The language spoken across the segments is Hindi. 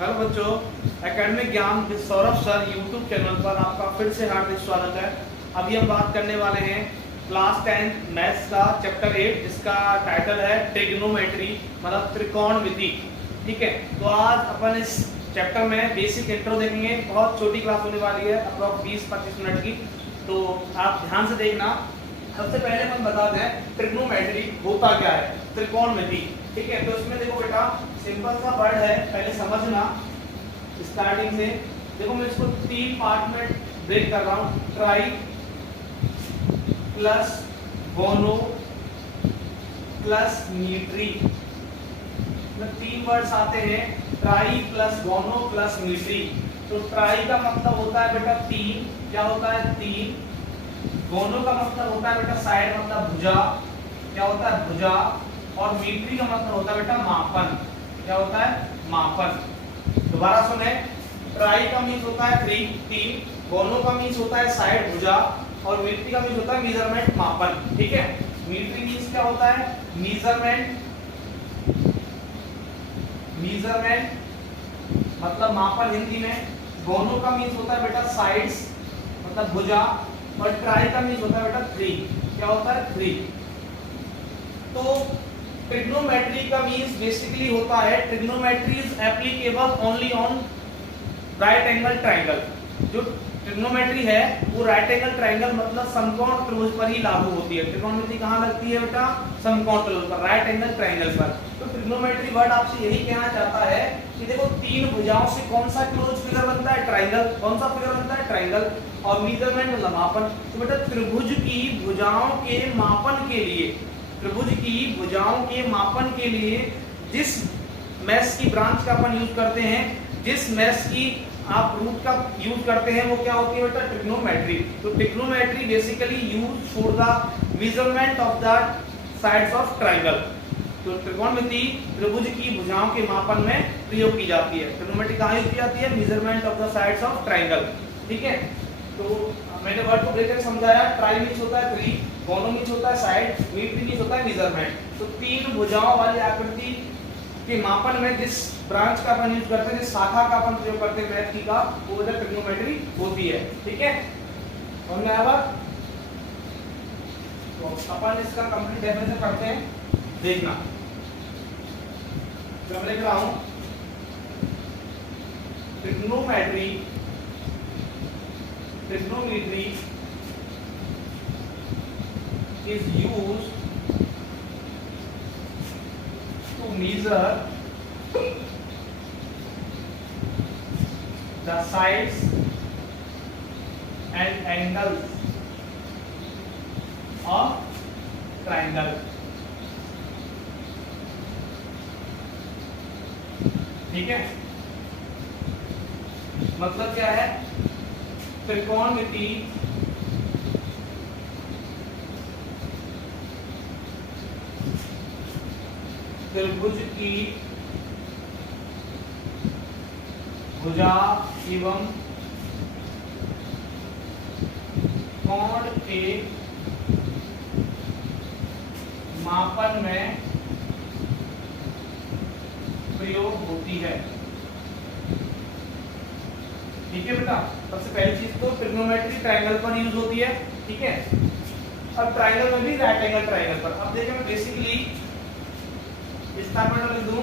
हेलो बच्चों, एकेडमिक ज्ञान with Saurabh sir YouTube channel पर आपका फिर से हार्दिक स्वागत है। अभी हम बात करने वाले हैं क्लास 10 मैथ्स का चैप्टर 8 जिसका टाइटल है ट्रिग्नोमेट्री मतलब त्रिकोणमिति। ठीक है, तो आज अपन इस चैप्टर में बेसिक इंट्रो देखेंगे। बहुत छोटी क्लास होने वाली है, अप्रॉक्स 20-25 मिनट की, तो आप ध्यान से देखना। सबसे पहले हम बता दें ट्रिग्नोमेट्री होता क्या है, त्रिकोणमिति। ठीक है, तो इसमें देखो बेटा सिंपल सा वर्ड है, पहले समझना स्टार्टिंग से। देखो मैं इसको 3 पार्ट में ब्रेक कर रहा हूँ, ट्राई प्लस गोनो प्लस मीट्री। 3 वर्ड्स आते हैं, ट्राई प्लस गोनो प्लस मीट्री। तो ट्राई का मतलब होता है बेटा 3, क्या होता है 3। गोनो का मतलब होता है बेटा साइड मतलब भुजा, क्या होता है भुजा। और मीट्री का मतलब होता है बेटा मापन, क्या होता है मापन। दोबारा सुने, ट्राई का मीन्स होता है 3, गोनो का मीन्स होता है साइड भुजा, और मीट्री का मीन्स होता है मेजरमेंट मापन। ठीक है, मीट्री मीन्स क्या होता है मेजरमेंट, मेजरमेंट मतलब मापन हिंदी में। गोनो का मीन्स होता है बेटा साइड्स मतलब भुजा, और ट्राई का मीन्स होता है बेटा 3, क्या होता है 3। तो ट्रिग्नोमेट्री का मीन्स बेसिकली होता है trigonometry is applicable only on right angle triangle. जो ट्रिग्नोमेट्री है वो राइट एंगल ट्रायंगल मतलब समकोण त्रिभुज पर ही लागू होती है। ट्रिग्नोमेट्री कहाँ लगती है बेटा, समकोण त्रिभुज पर, राइट एंगल ट्रायंगल पर। तो ट्रिग्नोमेट्री वर्ड आपसे यही कहना चाहता है कि देखो 3 भुजाओं से कौन सा क्लोज फिगर बनता है, ट्रायंगल। कौन सा फिगर बनता है, ट्रायंगल। और मेजरमेंट मतलब मापन। तो बेटा त्रिभुज की भुजाओं के मापन के लिए, त्रिभुज की भुजाओं के मापन के लिए जिस मैथ्स की ब्रांच का अपन यूज करते हैं, जिस मैथ्स की आप रूट का यूज करते हैं, वो क्या होती है बेटा ट्रिग्नोमेट्री। तो trigonometry basically use for the measurement of the sides of triangle. तो त्रिकोणमिति त्रिभुज की भुजाओं के मापन में प्रयोग की जाती है। ट्रिग्नोमेट्री कहाँ यूज की जाती है, measurement of the sides of triangle. ठीक है, तो मैंने वर्ड को ब्रेक करके समझाया। ट्राई मीन्स होता है 3, गोनो मीन्स होता है साइड, मीट्री मीन्स होता है मेजरमेंट। तो 3 भुजाओं वाली आकृति के मापन में जिस ब्रांच का अपन यूज करते हैं, जिस शाखा का अपन प्रयोग करते हैं मैथ की का, वो ट्रिग्नोमेट्री होती है। ठीक है, समझ में आया बात? तो अपन इसका कंप्लीट डेफिनेशन करते हैं, देखना। तो मैं लिख रहा हूं trigonometry, trigonometry is used to measure the sides and angles of triangle। ठीक है, मतलब क्या है, त्रिकोणमिति त्रिभुज की भुजा एवं कोण के मापन में प्रयोग होती है। ठीक है बेटा, सबसे पहली चीज तो ट्रिग्नोमेट्री ट्रायंगल पर यूज होती है। ठीक है, अब ट्रायंगल में भी राइट एंगल ट्रायंगल पर। अब देखिए मैं बेसिकली स्थापना लिख दूं,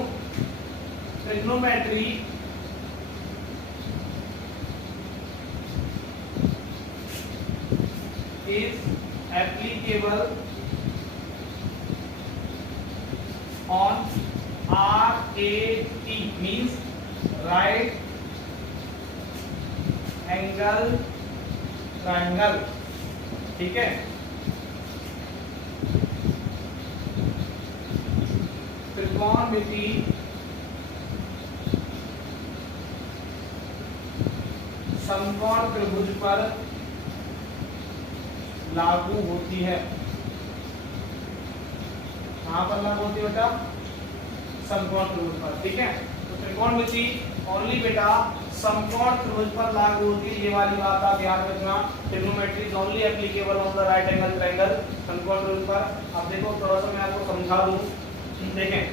trigonometry is applicable on RAT means right angle triangle. ठीक है, त्रिकोणमिति समकोण त्रिभुज पर लागू होती है। कहां पर लागू होती है बेटा, समकोण त्रिभुज पर। ठीक है, तो त्रिकोणमिति ओनली बेटा समकोण त्रिभुज पर लागू होती है, ये वाली बात आप याद रखना। Trigonometry is only applicable on the right angle triangle, समकोण त्रिभुज पर। अब देखो थोड़ा सा मैं आपको समझा दूं, देखें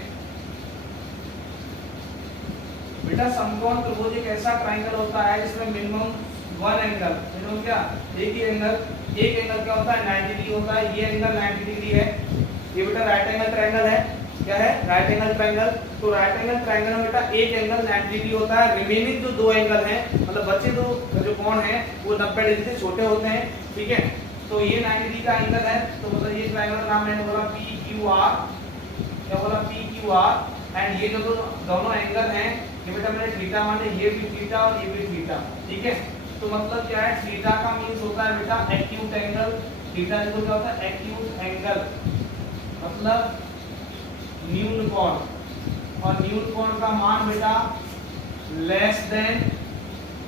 बेटा समकोण त्रिभुज एक ऐसा ट्रायंगल होता है जिसमें मिनिमम वन एंगल, मिनिमम क्या, एक ही एंगल, एक एंगल क्या होता है 90 डिग्री होता है। ये एंगल 90 डिग्री है, ये बेटा राइट एंगल ट्रायंगल है। क्या है? Right angle triangle. तो राइट एंगल ट्रायंगल में बेटा एक एंगल 90 डिग्री होता है, रिमेनिंग जो दो एंगल हैं मतलब बचे दो जो कोण हैं वो 90 डिग्री से छोटे होते हैं। ठीक है, तो ये 90 डिग्री का एंगल है, तो मतलब ये ट्रायंगल का नाम मैंने बोला PQR, क्या बोला PQR। एंड ये जो दोनों एंगल हैं ये बेटा मैंने थीटा माने, ये भी थीटा और ये भी थीटा। ठीक है, तो मतलब क्या है, थीटा का मींस होता है बेटा एक्यूट एंगल। थीटा जो क्या होता है एक्यूट एंगल, मतलब न्यून कोण, और न्यून कोण का मान बेटा लेस देन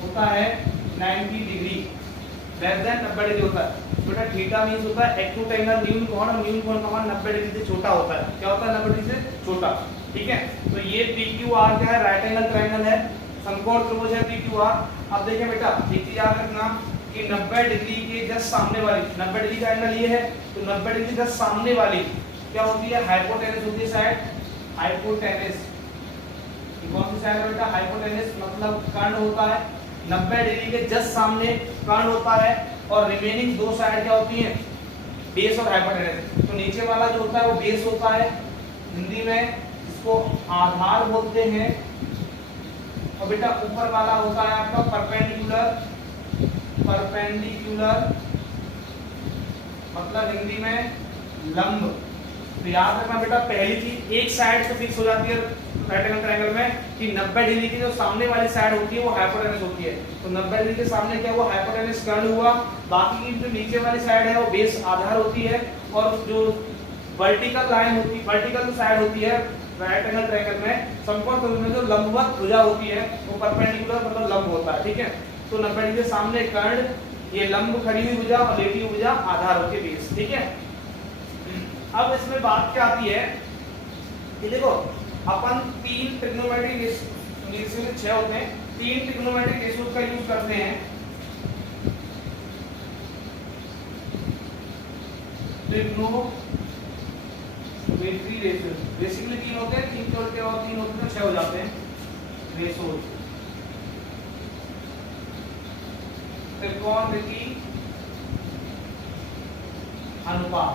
होता है 90 डिग्री, लेस देन 90 डिग्री होता है। बेटा थीटा मींस होता है एक्यूट एंगल न्यून कोण, और न्यून कोण का मान 90 डिग्री से छोटा होता है। क्या होता है? 90 डिग्री से छोटा। ठीक है, तो ये PQR क्या है? राइट एंगल ट्रायंगल है, समकोण त्रिभुज है PQR। अब देखिए बेटा एक चीज याद रखना कि 90 डिग्री के जस्ट सामने वाली, 90 डिग्री का एंगल ये है, तो 90 डिग्री जस्ट सामने वाली क्या होती है? हाइपोटेनस होती है साइड, हाइपोटेनस। कौन सी साइड है बेटा? हाइपोटेनस, मतलब कर्ण होता है 90 डिग्री के जस्ट सामने कर्ण होता है, और रिमेनिंग दो साइड क्या होती हैं? बेस और हाइपोटेनस। तो नीचे वाला जो होता है वो बेस होता है, हिंदी में इसको आधार बोलते हैं, और बेटा ऊपर वाला होता है आपका परपेंडिकुलर, परपेंडिकुलर मतलब हिंदी में लंब। तो याद रखना बेटा पहली चीज एक साइड तो फिक्स हो जाती है राइट एंगल ट्रायंगल में कि 90 डिग्री की जो सामने वाली साइड होती है वो हाइपोटेनस होती है। तो 90 डिग्री के सामने क्या हुआ? हाइपोटेनस कर्ण हुआ। बाकी की जो नीचे वाली साइड है वो बेस आधार होती है, और जो वर्टिकल लाइन होती है, वर्टिकल साइड होती है राइट एंगल ट्रायंगल में, समकोण त्रिभुज में जो लंबवत भुजा होती है वो परपेंडिकुलर मतलब लंब होता है। ठीक है, तो 90 डिग्री के सामने कर्ण, ये लंब खड़ी हुई भुजा और लेटी हुई भुजा आधार होती है बेस। ठीक है, अब इसमें बात क्या आती है कि देखो अपन तीन ट्रिग्नोमेट्रिक रेशियो में 6 होते हैं, तीन ट्रिग्नोमेट्रिक रेशियोज का यूज करते हैं। ट्रिग्नोमेट्री रेशियो बेसिकली तीन होते हैं, तीन जोड़ के और तीन होते हैं 6 हो जाते हैं रेशियोज। त्रिकोणमिति अनुपात।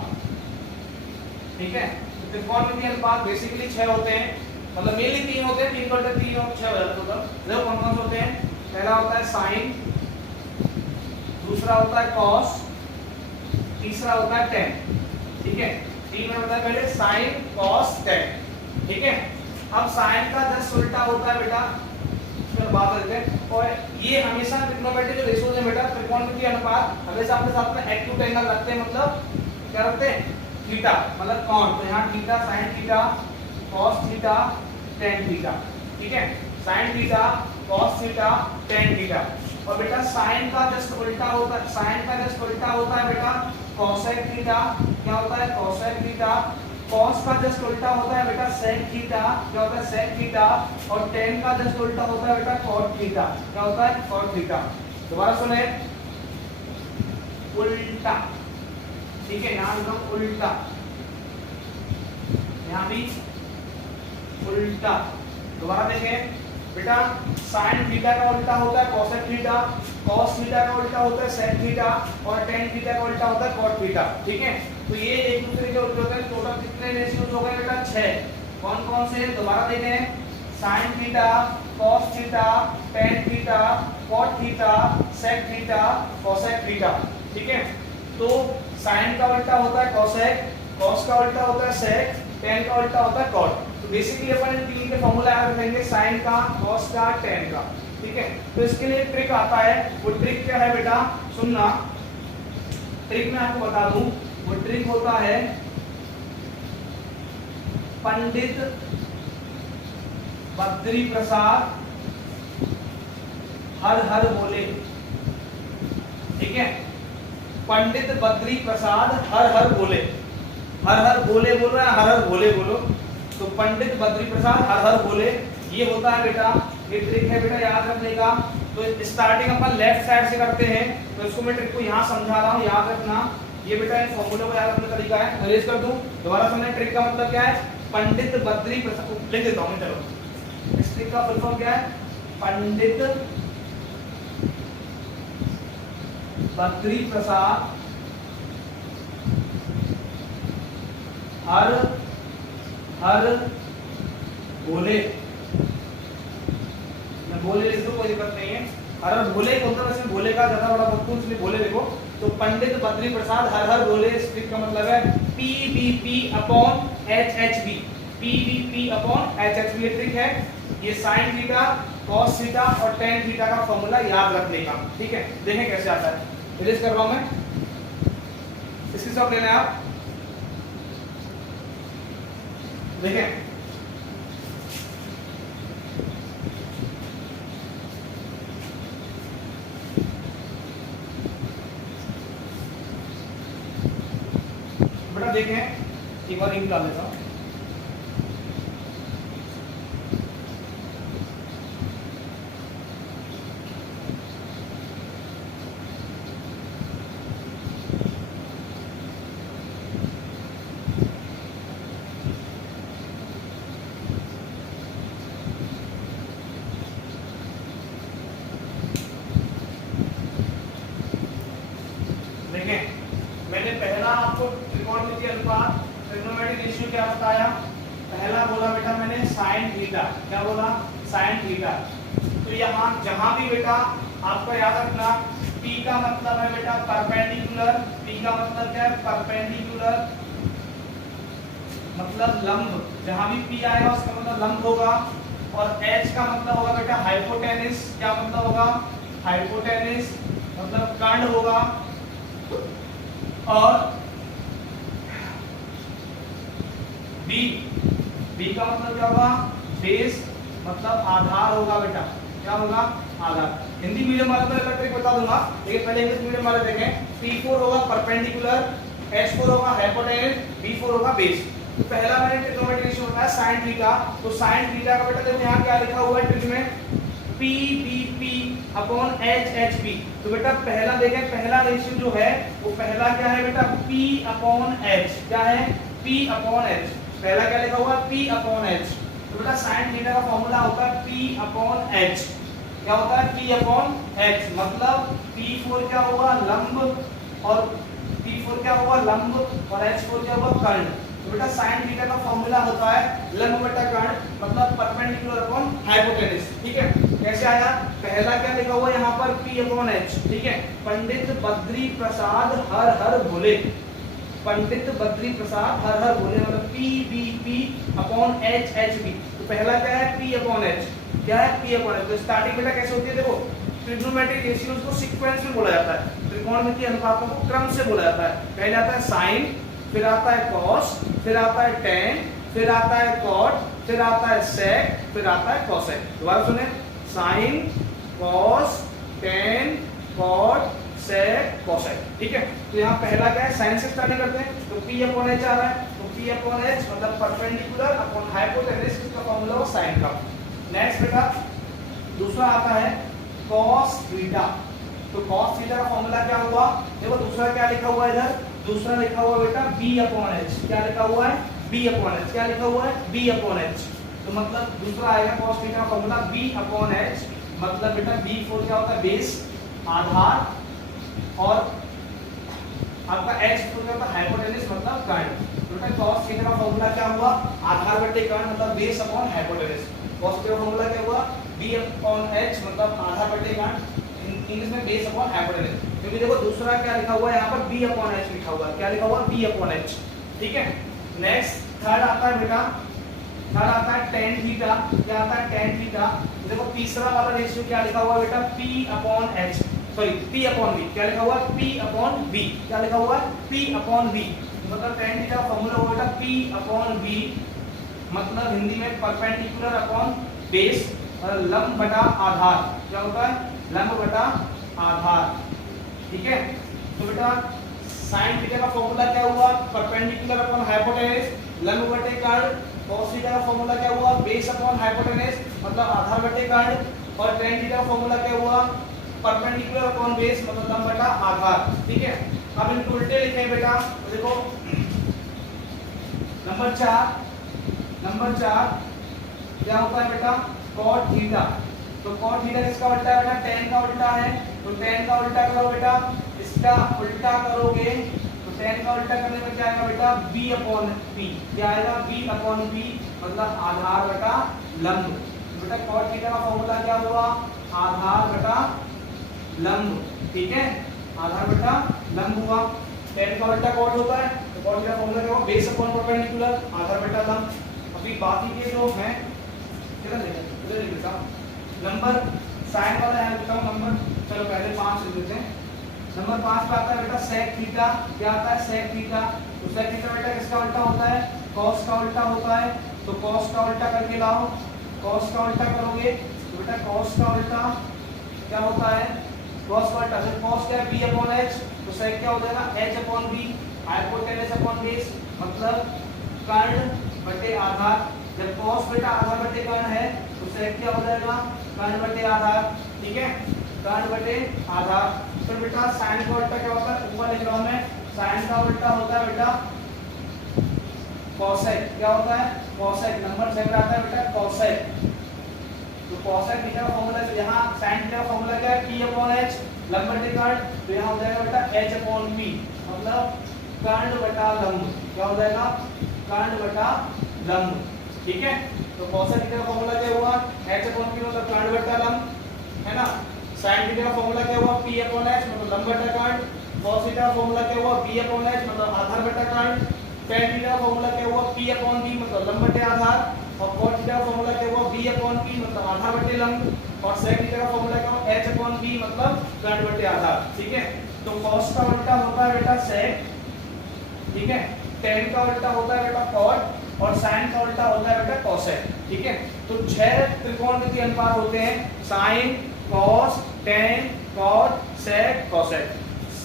ठीक है, त्रिकोणमिति अनुपात बेसिकली 6 होते हैं, मतलब मेनली 3 होते हैं, 3 बटे 3 और 6 हो जाते हैं टोटल। देखो कौन कौन से होते हैं? पहला होता है साइन, दूसरा होता है कॉस, तीसरा होता है टेन। ठीक है, 3 में होता है पहले साइन, कॉस, टेन। ठीक है, अब साइन का जस्ट उल्टा होता है बेटा, फिर बात करते हैं। और ये हमेशा ट्रिग्नोमेट्रिक जो रेशियोज है बेटा, त्रिकोणमिति अनुपात हमेशा अपने साथ में एक्यूट एंगल रखते हैं, मतलब क्या रखते हैं? थीटा, मतलब कोण। तो यहाँ theta, sign theta, cos theta, tan theta. ठीक है, sign theta, cos theta, tan theta. और बेटा साइन का जस्ट उल्टा होता है, साइन का जस्ट उल्टा होता है बेटा कोसेक थीटा। क्या होता है? Cosec theta. कॉस का जस्ट उल्टा होता है बेटा सेक थीटा। क्या होता है? Sec theta. और टेन का जस्ट उल्टा होता है बेटा कॉट थीटा। क्या होता है? Cot theta. दोबारा सुने, उल्टा। ठीक है, यहाँ एकदम उल्टा, यहाँ भी उल्टा। दोबारा देखें बेटा, साइन थीटा का उल्टा होता है कोसेक थीटा, कॉस थीटा का उल्टा होता है सेक थीटा, और टेन थीटा का उल्टा होता है कॉट थीटा। ठीक है, तो ये एक दूसरे के उल्टे होते हैं। टोटल कितने रेशियोज हो गए बेटा? 6। कौन कौन से? दोबारा देखें, sine theta, cos theta, tan theta, cot theta, sec theta, cosec theta. ठीक है, तो साइन का उल्टा होता है कोसेक, कॉस का उल्टा होता है सेक, टेन का उल्टा होता है कॉट। तो बेसिकली अपन इन तीन के फॉर्मूला याद रखेंगे, साइन का, कॉस का, टेन का। ठीक है, तो इसके लिए ट्रिक आता है। वो ट्रिक क्या है बेटा? सुनना, ट्रिक मैं आपको बता दूं। वो ट्रिक होता है पंडित बद्री प्रसाद हर हर बोले। ठीक है, पंडित बद्री प्रसाद हर हर बोले। हर हर बोले बोल रहा है, हर हर बोले बोलो। तो पंडित बद्री प्रसाद हर हर बोले, ये होता है बेटा, ये ट्रिक है बेटा याद रखने का। तो स्टार्टिंग अपन लेफ्ट साइड से करते हैं, तो इसको मैं ट्रिक को यहाँ समझा रहा हूँ, याद रखना। ये बेटा इन फॉर्मूले को याद रखने का तरीका है। अरेंज कर दूं, दोबारा सुनना। ट्रिक का मतलब क्या है? पंडित बद्री प्रसाद, लिख देता हूँ मैं, चलो स्ट्रिक का फुल फॉर्म क्या है? पंडित बद्री प्रसाद हर हर भोले, भोले लिख दो कोई दिक्कत नहीं है। हर हर भोले बोलता है, इसमें भोले का ज्यादा बड़ा वक्त इसलिए भोले लिखो। तो पंडित बद्री प्रसाद हर हर भोले स्ट्रिक का मतलब है PBP upon HHB, PBP upon HHB। ये ट्रिक है, ये साइन थीटा कॉस थीटा और टेन थीटा का फॉर्मूला याद रखने का, ठीक है। देखें कैसे आता है, इरेज कर रहा हूं मैं, इसकी सब लेना है आप, देखें बेटा, देखें एक बार इंक डाल देता हूं। मैंने पहला आपको त्रिकोणमितीय अनुपात ट्रिग्नोमेट्रिक रेशियो क्या बताया? पहला बोला बेटा मैंने साइन थीटा, क्या बोला? Sine theta. तो यहाँ जहां भी बेटा आपको याद रखना, P का मतलब है बेटा परपेंडिकुलर, P का मतलब क्या है? परपेंडिकुलर मतलब लंब, जहां भी P आएगा उसका मतलब लंब होगा। और H का मतलब होगा बेटा हाइपोटेनिस, क्या मतलब होगा? हाइपोटेनिस मतलब कर्ण होगा। और B का मतलब क्या होगा? बेस मतलब आधार होगा बेटा, क्या होगा? आधार। हिंदी मीडियम वाले तो इलेक्ट्रिक बता दूंगा, लेकिन पहले इंग्लिश मीडियम वाले देखें। P4 होगा परपेंडिकुलर, H4 होगा हाइपोटेनिस, B4 होगा बेस। तो पहला मैंने ट्रिग्नोमेट्रिक रेशियो बताया साइन थीटा। तो साइन थीटा का बेटा देखो यहाँ क्या लिखा हुआ है ट्रिक में, PBP अपॉन HHB। तो बेटा पहला देखें, पहला रेशियो जो है वो पहला क्या है बेटा? P अपॉन H, क्या है? P upon H। पहला क्या लिखा हुआ है? P upon H। तो बेटा साइन थीटा का फॉर्मूला होता है P अपॉन H, क्या होता है? P upon H। मतलब P4 क्या होगा? लंब, और P4 क्या होगा? लंब, और H4 क्या होगा? कर्ण। तो बेटा साइन थीटा का फॉर्मूला होता है लंब बटा कर्ण मतलब परपेंडिकुलर अपॉन हाइपोटेनिस, ठीक है। कैसे आया? पहला क्या लिखा हुआ है यहाँ पर? P अपॉन H, ठीक है। पंडित बद्री प्रसाद हर हर भोले, पंडित बद्री प्रसाद हर हर भोले मतलब PBP अपॉन HHB। तो पहला क्या है? P अपॉन H, क्या है? P upon H। तो स्टार्टिंग बेटा कैसे होती है? देखो ट्रिग्नोमेट्रिक रेशियोज को सीक्वेंस में बोला जाता है, त्रिकोणमितीय अनुपातों को क्रम से बोला जाता है। पहले आता है साइन, फिर आता है कॉस, फिर आता है टेन, फिर आता है कॉट, फिर आता है सेक, फिर आता है कोसेक। दोबारा सुने, sine cos tan cot sec cosec, ठीक है। तो यहाँ पहला क्या है? साइन से स्टार्टिंग करते हैं, तो P अपॉन H आ रहा है, तो P अपॉन H मतलब परपेंडिकुलर अपॉन हाइपोटेनिस, इसका फॉर्मूला हो साइन का। नेक्स्ट बेटा दूसरा आता है कॉस थीटा। तो कॉस थीटा का फॉर्मूला क्या हुआ? देखो दूसरा क्या लिखा हुआ है इधर? दूसरा लिखा हुआ बेटा B अपॉन H, क्या लिखा हुआ है? B अपॉन H, क्या लिखा हुआ है? B upon H। तो मतलब दूसरा आएगा cos थीटा का फॉर्मूला B अपॉन H, मतलब बेटा B4 क्या होता है? बेस, आधार, और आपका H4 क्या होता है? हाइपोटेनिस मतलब कर्ण। तो बेटा cos थीटा का फॉर्मूला क्या हुआ? आधार बटे कर्ण मतलब base upon hypotenuse. cos theta का फॉर्मूला क्या हुआ? B अपॉन H मतलब आधार बटे कर्ण, इंग्लिश में बेस अपॉन हाइपोटेनिस। क्योंकि देखो दूसरा क्या लिखा हुआ है यहाँ पर? B अपॉन H लिखा हुआ है, क्या लिखा हुआ? B अपॉन H, ठीक है। नेक्स्ट थर्ड आता है बेटा, थर्ड आता है tan थीटा, क्या आता है? tan theta. देखो तीसरा वाला रेशियो क्या लिखा हुआ है बेटा? P upon H, sorry P upon V, क्या लिखा हुआ है? P अपॉन V, क्या लिखा हुआ है? P upon V। मतलब tan थीटा का फॉर्मूला होगा बेटा P अपॉन V, मतलब हिंदी में परपेंडिकुलर अपॉन बेस और लंब बटा आधार, क्या होता है? लंब बटा आधार, ठीक है। तो बेटा साइन थीटा का फॉर्मूला क्या हुआ? परपेंडिकुलर अपॉन हाइपोटेनिस, लंब बटे कर्ण। cos थीटा का फॉर्मूला क्या हुआ? बेस अपॉन हाइपोटेनिस मतलब आधार बटे कर्ण। और tan थीटा का फॉर्मूला क्या हुआ? परपेंडिकुलर अपॉन बेस मतलब लंब बटा आधार, ठीक है। अब इनको उल्टे लिखें बेटा, तो देखो नंबर 4 क्या होता है बेटा? cot थीटा, तो cot थीटा किसका उल्टा है बेटा, tan का उल्टा है, तो tan का उल्टा करो बेटा, इसका उल्टा करोगे तो tan का उल्टा करने में क्या आएगा बेटा, b अपॉन p, क्या आएगा b अपॉन p, मतलब आधार बटा लंब। बेटा cot थीटा का फॉर्मूला क्या हुआ, आधार बटा लंब, ठीक है, आधार बटा लंब हुआ। tan का उल्टा cot होता है, तो cot का फॉर्मूला क्या हुआ, बेस अपॉन परपेंडिकुलर, आधार बटा लंब। अभी बाकी के जो हैं किधर लिखा नंबर साइन वाला है, लिखता हूं नंबर, चलो पहले 5 लिख देते हैं। नंबर 5 पे आता है बेटा sec थीटा, क्या आता है sec थीटा, तो sec थीटा बेटा किसका उल्टा होता है, cos का उल्टा होता है, तो cos का उल्टा करके लाओ, cos का उल्टा करोगे तो बेटा cos का उल्टा क्या होता है, cos का उल्टा, तो cos क्या है b अपॉन h, तो sec क्या हो जाएगा h upon b, hypotenuse upon base, मतलब कर्ण बटे आधार। जब cos बेटा आधार बटे कर्ण है तो sec क्या हो जाएगा, कर्ण बटे आधार, ठीक है, कर्ण बटे आधार। फिर बेटा sin का उल्टा क्या होता है, ऊपर लिख रहा हूं मैं, sin का उल्टा होता है बेटा cosec, क्या होता है cosec, नंबर 6 में आता है बेटा cosec, तो cosec थीटा का फॉर्मूला, यहाँ sin थीटा का फॉर्मूला क्या है, p अपॉन h, लंब बटे कर्ण, तो यहाँ हो जाएगा बेटा h अपॉन p, मतलब कर्ण बटा लंब, क्या हो जाएगा, कर्ण बटा लंब, ठीक है। तो cosec थीटा का फॉर्मूला क्या हुआ, h अपॉन p मतलब कर्ण बटा लंब, है ना। sin थीटा का फॉर्मूला क्या हुआ, p अपॉन h मतलब लंब बटा कर्ण, cos थीटा का फॉर्मूला क्या हुआ, b अपॉन h मतलब आधार बटा कर्ण, tan थीटा का फॉर्मूला क्या हुआ, p अपॉन b मतलब लंब बटे आधार, और cot थीटा का फॉर्मूला क्या हुआ, b अपॉन p मतलब आधार बटे लंब, और sec थीटा का फॉर्मूला क्या हुआ, h अपॉन b मतलब कर्ण बटे आधार, ठीक है। तो cos का उल्टा होता है बेटा sec, ठीक है, tan का उल्टा होता है बेटा cot, और sin का उल्टा होता है बेटा cosec, ठीक है। तो 6 त्रिकोणमितीय अनुपात होते हैं, sin, cos, tan, cot, sec, cosec।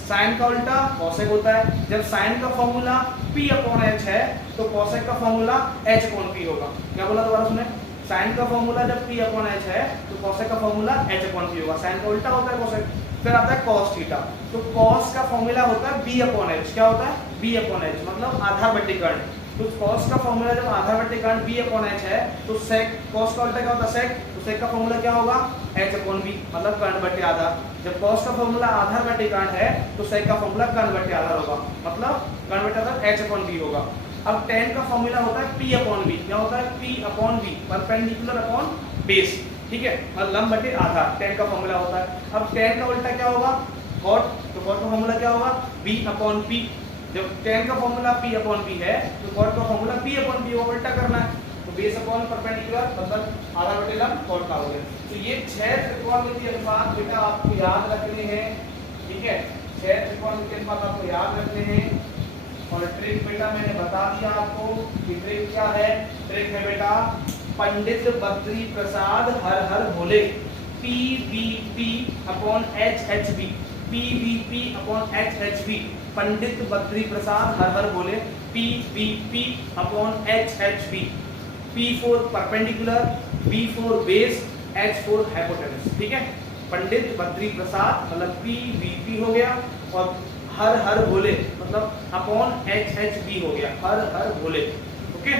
sin का उल्टा cosec होता है, जब sin का फॉर्मूला p अपॉन h है तो cosec का फॉर्मूला h अपॉन p होगा। क्या बोला दोबारा सुने, sin का फॉर्मूला जब p अपॉन h है तो cosec का फॉर्मूला h अपॉन p होगा, sin का उल्टा होता है cosec। फिर आता है cos थीटा, तो cos का फॉर्मूला होता है b अपॉन h, क्या होता है b अपॉन h मतलब आधार बटे कर्ण, तो cos का फॉर्मूला जब आधार बटे कर्ण b अपॉन h है तो sec, cos का उल्टा क्या होता है sec, तो sec का फॉर्मूला क्या होगा h अपॉन b मतलब कर्ण बटे आधार। जब cos का फॉर्मूला आधार बटे कर्ण है तो sec का फॉर्मूला कर्ण बटे आधार होगा, मतलब कर्ण बटे आधार h अपॉन b होगा। अब tan का फॉर्मूला होता है p अपॉन b, क्या होता है p upon b perpendicular upon base, ठीक है, मतलब लंब बटे आधार, tan का फॉर्मूला होता है। अब tan का उल्टा क्या होगा cot, तो cot का फॉर्मूला क्या होगा b अपॉन p, जब tan का फॉर्मूला p अपॉन p है तो cot का फॉर्मूला p अपॉन p होगा, उल्टा करना है, तो बेस अपॉन परपेंडिकुलर मतलब आधार बटे लंब cot का हो गया। तो ये 6 त्रिकोणमितीय अनुपात बेटा आपको याद रखने हैं, ठीक है, 6 त्रिकोणमितीय अनुपात आपको याद रखने हैं। और ट्रिक बेटा मैंने बता दिया आपको कि ट्रिक क्या है, ट्रिक है बेटा पंडित बद्री प्रसाद हर हर भोले, PVP upon HHB, PVP upon HHB, Pandit Badri Prasad हर हर बोले, PVP upon HHB, P4 perpendicular, B4 base, H4 hypotenuse, ठीक है। पंडित बद्री प्रसाद मतलब PVP हो गया, और हर हर बोले मतलब अपॉन HHB हो गया, हर हर बोले, ओके,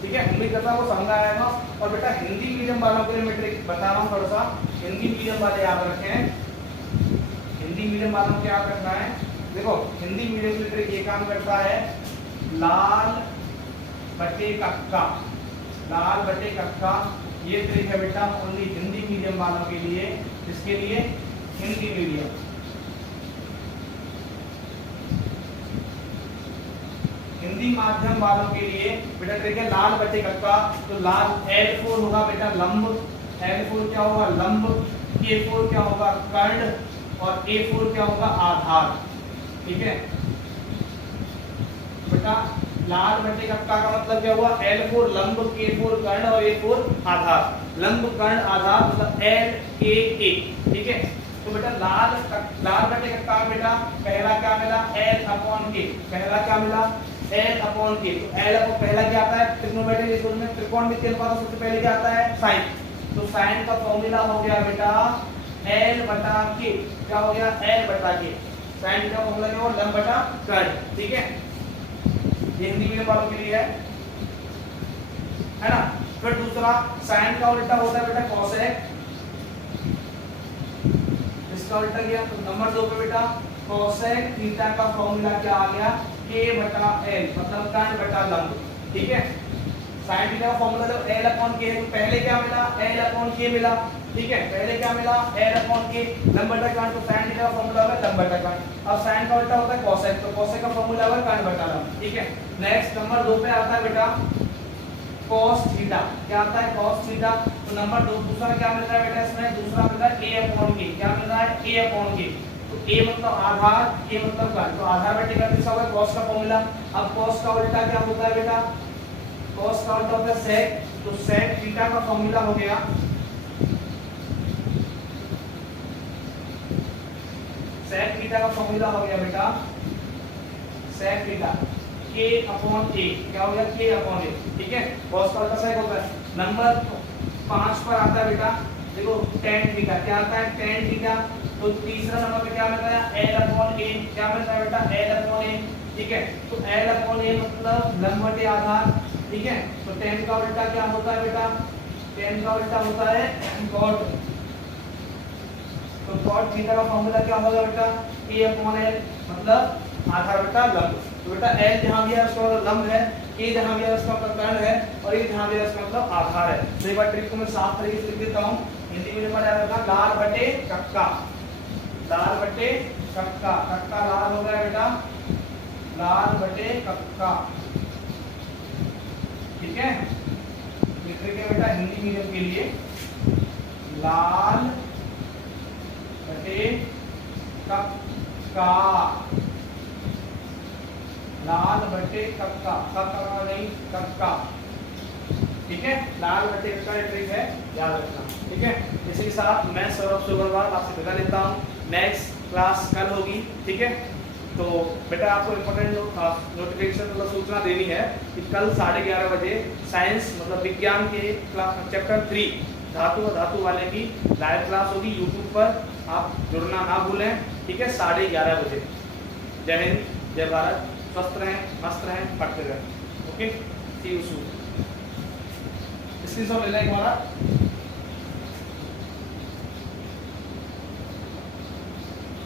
ठीक है। उम्मीद करता हूँ समझ आया ना। और बेटा हिंदी मीडियम वालों के लिए मैं ट्रिक बता रहा हूँ, थोड़ा सा हिंदी मीडियम वाले याद रखें, हिंदी मीडियम वालों को याद रखना है। देखो हिंदी मीडियम की ट्रिक ये काम करता है, लाल बटे कक्का, लाल बटे कक्का, ये ट्रिक है बेटा ओनली हिंदी मीडियम वालों के लिए, इसके लिए हिंदी मीडियम, हिंदी माध्यम वालों के लिए बेटा ट्रिक है लाल बटे कक्का। तो लाल L4 होगा बेटा लंब, L4 क्या होगा लंब, K4 क्या होगा कर्ण, और A4 क्या होगा आधार, ठीक है बेटा। लाल बटे कक्का का मतलब क्या हुआ, L4 लंब, K4 कर्ण और A4 आधार, लंब कर्ण आधार मतलब LKA, ठीक है। तो बेटा लाल बटे कक्का बेटा पहला क्या मिला L अपॉन K, पहला क्या मिला L अपॉन K, तो L अपॉन पहला क्या आता है ट्रिग्नोमेट्री स्कूल में त्रिकोणमितीय अनुपात सबसे पहले क्या आता है sin, तो sin का फॉर्मूला हो गया बेटा L बटा K, क्या हो गया L बटा K, sin का फॉर्मूला क्या होगा लंब बटा कर्ण, ठीक है, ये हिंदी मीडियम वालों के लिए है ना। फिर दूसरा साइन का उल्टा होता है बेटा कोसेक, इसका उल्टा किया तो नंबर 2 पे बेटा कोसेक थीटा का फॉर्मूला क्या आ गया k बटा l, मतलब tan बटा लंब। ठीक है, sin थीटा का फॉर्मूला जब l अपॉन k है तो पहले क्या मिला l अपॉन k मिला। ठीक है, पहले क्या मिला l अपॉन k, लंब बटा tan, तो sin थीटा का फॉर्मूला होगा लंब बटा tan। अब sin का उल्टा होता है cosec, तो cosec का फॉर्मूला होगा tan बटा लंब। ठीक है, नेक्स्ट नंबर 2 पे आता है बेटा cos थीटा, क्या आता है cos थीटा, तो नंबर 2 दूसरा क्या मिल रहा है बेटा इसमें, दूसरा मिल रहा है a अपॉन k, क्या मिल रहा है a अपॉन k, तो a मतलब आधार, k मतलब काट, तो आधार बटे का किसका होगा cos का फॉर्मूला। अब cos का उल्टा क्या होता है बेटा, cos का उल्टा होता है sec, तो sec थीटा का फॉर्मूला हो गया sec थीटा का फॉर्मूला हो गया बेटा sec theta k upon a, क्या हो गया k अपॉन a। ठीक है, cos का उल्टा sec होता है। नंबर 5 पर आता है बेटा देखो tan थीटा, क्या आता है tan थीटा, तो तीसरा नंबर पे क्या मिल रहा है l अपॉन a, क्या मिल रहा है बेटा l अपॉन a। ठीक है, तो l अपॉन a मतलब लंब बटे आधार। ठीक है, तो tan का उल्टा क्या होता है बेटा, tan का उल्टा होता है cot, तो cot थीटा का फॉर्मूला क्या होगा बेटा a अपॉन l, मतलब आधार बटा लंब। तो बेटा l जहां भी है उसका मतलब लंब है, a जहां भी है उसका मतलब कर्ण है, और a जहां भी है उसका मतलब आधार है। तो एक बार ट्रिक को मैं साफ तरीके से लिख देता हूं, हिंदी में लिखा जाएगा लाल बटे कक्का, लाल बटे कक्का, कक्का लाल हो गया बेटा लाल बटे कक्का। ठीक है, ये ट्रिक है बेटा हिंदी मीडियम के लिए, लाल बटे कक्का, लाल बटे कक्का, कक्का नहीं कक्का। ठीक है, लाल बटे का ट्रिक है, याद रखना। ठीक है, इसी के साथ मैं सौरभ सुग्रवाल आपसे विदा लेता हूँ, नेक्स्ट क्लास कल होगी। ठीक है, तो बेटा आपको इम्पोर्टेंट नोटिफिकेशन मतलब सूचना देनी है कि कल 11:30 बजे साइंस मतलब विज्ञान के क्लास चैप्टर 3 धातु और धातु वाले की लाइव क्लास होगी यूट्यूब पर, आप जुड़ना ना भूलें। ठीक है, 11:30 बजे। जय हिंद, जय भारत, स्वस्थ रहें, मस्त रहें, पढ़ते रहें। Okay, see you soon. Screenshot ले लें हमारा।